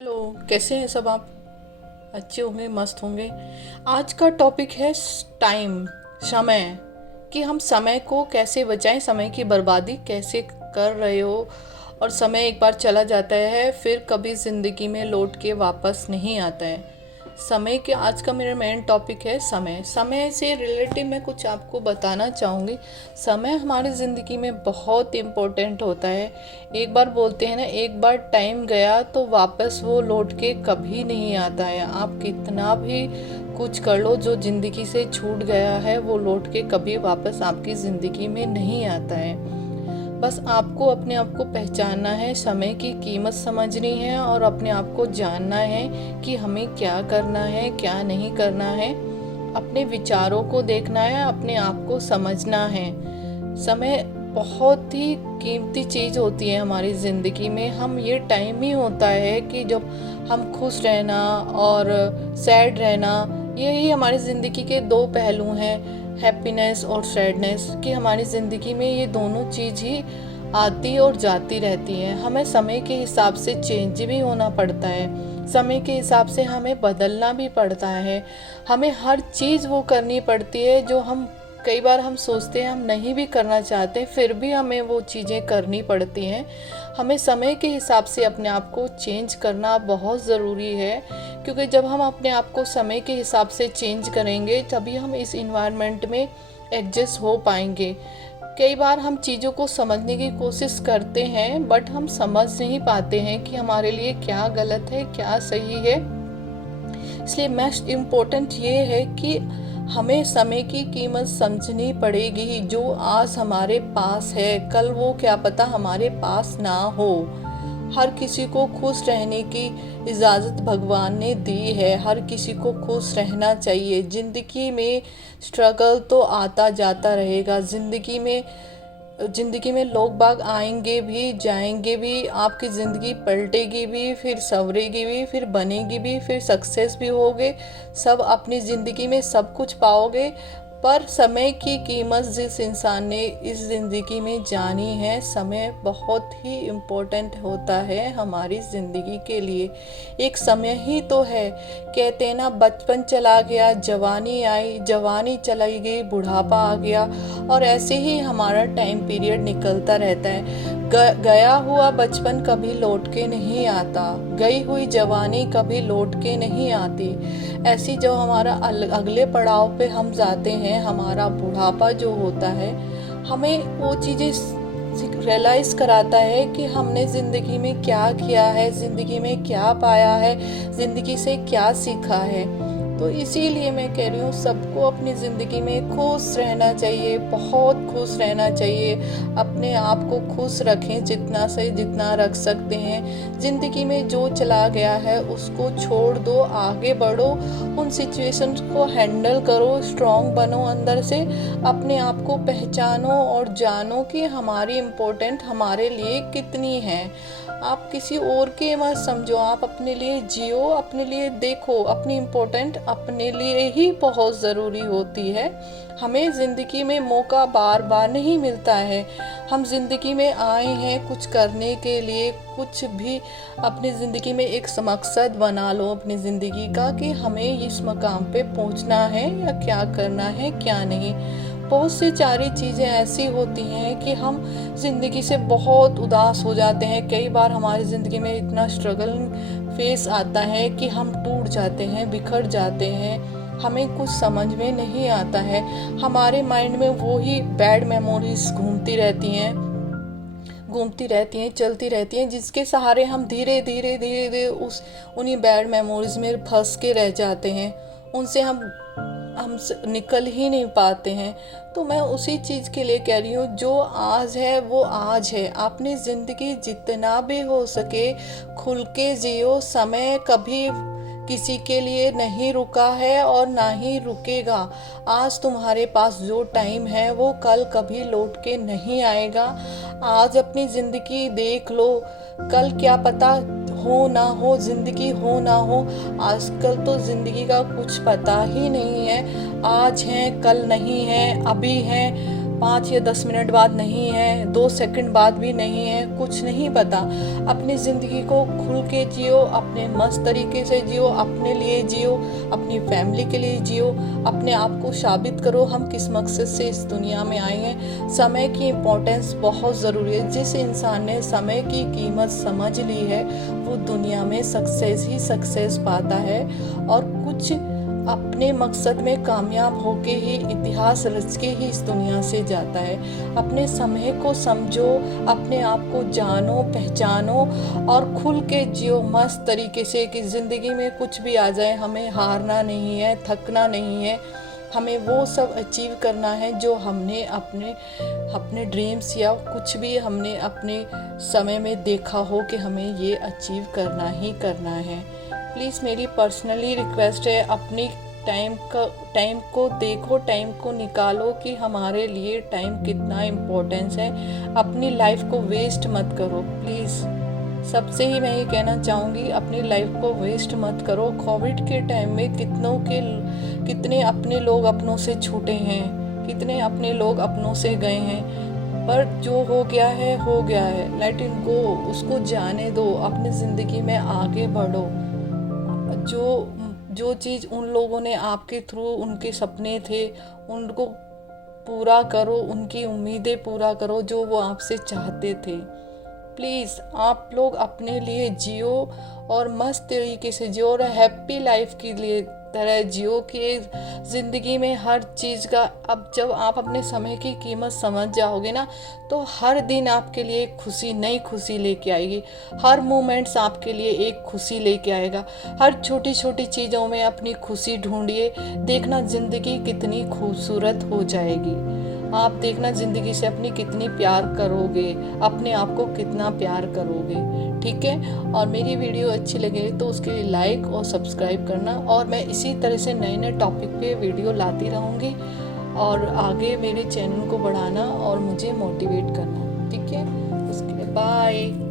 Hello, कैसे हैं सब आप? अच्छे होंगे, मस्त होंगे। आज का टॉपिक है टाइम, समय। कि हम समय को कैसे बचाएं, समय की बर्बादी कैसे कर रहे हो। और समय एक बार चला जाता है, फिर कभी ज़िंदगी में लौट के वापस नहीं आता है। समय के आज का मेरा मेन टॉपिक है समय। समय से रिलेटेड मैं कुछ आपको बताना चाहूँगी। समय हमारी ज़िंदगी में बहुत इम्पोर्टेंट होता है। एक बार बोलते हैं ना, एक बार टाइम गया तो वापस वो लौट के कभी नहीं आता है। आप कितना भी कुछ कर लो, जो ज़िंदगी से छूट गया है वो लौट के कभी वापस आपकी ज़िंदगी में नहीं आता है। बस आपको अपने आप को पहचानना है, समय की कीमत समझनी है और अपने आप को जानना है कि हमें क्या करना है, क्या नहीं करना है। अपने विचारों को देखना है, अपने आप को समझना है। समय बहुत ही कीमती चीज़ होती है हमारी ज़िंदगी में। हम ये टाइम ही होता है कि जब हम खुश रहना और सैड रहना, यही हमारी ज़िंदगी के दो पहलू हैं, हैप्पीनेस और सैडनेस। कि हमारी ज़िंदगी में ये दोनों चीज़ ही आती और जाती रहती हैं। हमें समय के हिसाब से चेंज भी होना पड़ता है, समय के हिसाब से हमें बदलना भी पड़ता है। हमें हर चीज़ वो करनी पड़ती है जो हम कई बार हम सोचते हैं हम नहीं भी करना चाहते, फिर भी हमें वो चीज़ें करनी पड़ती हैं। हमें समय के हिसाब से अपने आप को चेंज करना बहुत ज़रूरी है, क्योंकि जब हम अपने आप को समय के हिसाब से चेंज करेंगे तभी हम इस इन्वायरमेंट में एडजस्ट हो पाएंगे। कई बार हम चीज़ों को समझने की कोशिश करते हैं, बट हम समझ नहीं पाते हैं कि हमारे लिए क्या गलत है, क्या सही है। इसलिए मोस्ट इम्पोर्टेंट ये है कि हमें समय की कीमत समझनी पड़ेगी। जो आज हमारे पास है, कल वो क्या पता हमारे पास ना हो। हर किसी को खुश रहने की इजाज़त भगवान ने दी है, हर किसी को खुश रहना चाहिए। ज़िंदगी में स्ट्रगल तो आता जाता रहेगा। ज़िंदगी में लोग बाग आएंगे भी जाएंगे भी, आपकी ज़िंदगी पलटेगी भी, फिर संवरेगी भी, फिर बनेगी भी, फिर सक्सेस भी होगे। सब अपनी ज़िंदगी में सब कुछ पाओगे। पर समय की कीमत जिस इंसान ने इस ज़िंदगी में जानी है, समय बहुत ही इम्पोर्टेंट होता है हमारी ज़िंदगी के लिए। एक समय ही तो है। कहते हैं ना, बचपन चला गया, जवानी आई, जवानी चली गई, बुढ़ापा आ गया। और ऐसे ही हमारा टाइम पीरियड निकलता रहता है। गया हुआ बचपन कभी लौट के नहीं आता, गई हुई जवानी कभी लौट के नहीं आती। ऐसी जो हमारा अगले पड़ाव पे हम जाते हैं, हमारा बुढ़ापा जो होता है, हमें वो चीज़ें रियलाइज़ कराता है कि हमने ज़िंदगी में क्या किया है, ज़िंदगी में क्या पाया है, ज़िंदगी से क्या सीखा है। तो इसीलिए मैं कह रही हूँ, सबको अपनी ज़िंदगी में खुश रहना चाहिए, बहुत खुश रहना चाहिए। अपने आप को खुश रखें जितना से जितना रख सकते हैं। ज़िंदगी में जो चला गया है उसको छोड़ दो, आगे बढ़ो, उन सिचुएशंस को हैंडल करो, स्ट्रॉन्ग बनो अंदर से। अपने आप को पहचानो और जानो कि हमारी इम्पोर्टेंट हमारे लिए कितनी है। आप किसी और के मत समझो, आप अपने लिए जियो, अपने लिए देखो। अपनी इम्पोर्टेंट अपने लिए ही बहुत ज़रूरी होती है। हमें ज़िंदगी में मौका बार बार नहीं मिलता है। हम ज़िंदगी में आए हैं कुछ करने के लिए। कुछ भी अपनी ज़िंदगी में एक मकसद बना लो अपनी ज़िंदगी का, कि हमें इस मकाम पे पहुंचना है या क्या करना है क्या नहीं। बहुत सी सारी चीज़ें ऐसी होती हैं कि हम ज़िंदगी से बहुत उदास हो जाते हैं। कई बार हमारी ज़िंदगी में इतना स्ट्रगल फेस आता है कि हम टूट जाते हैं, बिखर जाते हैं, हमें कुछ समझ में नहीं आता है। हमारे माइंड में वो ही बैड मेमोरीज घूमती रहती हैं, चलती रहती हैं, जिसके सहारे हम धीरे धीरे धीरे धीरे उन्हीं बैड मेमोरीज में फंस के रह जाते हैं। उनसे हम निकल ही नहीं पाते हैं। तो मैं उसी चीज़ के लिए कह रही हूँ, जो आज है वो आज है। अपनी ज़िंदगी जितना भी हो सके खुल के जियो। समय कभी किसी के लिए नहीं रुका है और ना ही रुकेगा। आज तुम्हारे पास जो टाइम है वो कल कभी लौट के नहीं आएगा। आज अपनी ज़िंदगी देख लो, कल क्या पता हो ना हो, ज़िंदगी हो ना हो। आजकल तो ज़िंदगी का कुछ पता ही नहीं है। आज है कल नहीं है, अभी है 5 या 10 मिनट बाद नहीं है, 2 सेकंड बाद भी नहीं है, कुछ नहीं पता। अपनी ज़िंदगी को खुल के जियो, अपने मस्त तरीके से जियो, अपने लिए जियो, अपनी फैमिली के लिए जियो, अपने आप को साबित करो हम किस मकसद से इस दुनिया में आए हैं। समय की इम्पोर्टेंस बहुत ज़रूरी है। जिस इंसान ने समय की कीमत समझ ली है वो दुनिया में सक्सेस ही सक्सेस पाता है, और कुछ अपने मकसद में कामयाब होके ही, इतिहास रच के ही इस दुनिया से जाता है। अपने समय को समझो, अपने आप को जानो, पहचानो और खुल के जियो मस्त तरीके से, कि ज़िंदगी में कुछ भी आ जाए हमें हारना नहीं है, थकना नहीं है। हमें वो सब अचीव करना है जो हमने अपने ड्रीम्स या कुछ भी हमने अपने समय में देखा हो कि हमें ये अचीव करना ही करना है। प्लीज़ मेरी पर्सनली रिक्वेस्ट है, अपनी टाइम को देखो, टाइम को निकालो कि हमारे लिए टाइम कितना इम्पोर्टेंस है। अपनी लाइफ को वेस्ट मत करो प्लीज़। सबसे ही मैं ये कहना चाहूँगी, अपनी लाइफ को वेस्ट मत करो। कोविड के टाइम में कितने अपने लोग अपनों से छूटे हैं, कितने अपने लोग अपनों से गए हैं, पर जो हो गया है हो गया है, लेट इट गो, उसको जाने दो, अपनी ज़िंदगी में आगे बढ़ो। जो चीज़ उन लोगों ने आपके थ्रू, उनके सपने थे, उनको पूरा करो, उनकी उम्मीदें पूरा करो जो वो आपसे चाहते थे। प्लीज़ आप लोग अपने लिए जियो और मस्त तरीके से जियो, और हैप्पी लाइफ के लिए तरह जियो कि ज़िंदगी में हर चीज़ का, अब जब आप अपने समय की कीमत समझ जाओगे ना, तो हर दिन आपके लिए एक खुशी, नई खुशी लेके आएगी। हर मोमेंट्स आपके लिए एक खुशी लेके आएगा। हर छोटी छोटी चीज़ों में अपनी खुशी ढूंढिए, देखना ज़िंदगी कितनी खूबसूरत हो जाएगी। आप देखना ज़िंदगी से अपनी कितनी प्यार करोगे, अपने आप को कितना प्यार करोगे, ठीक है। और मेरी वीडियो अच्छी लगे तो उसके लिए लाइक और सब्सक्राइब करना, और मैं इसी तरह से नए नए टॉपिक पे वीडियो लाती रहूँगी, और आगे मेरे चैनल को बढ़ाना और मुझे मोटिवेट करना, ठीक है। उसके लिए बाय।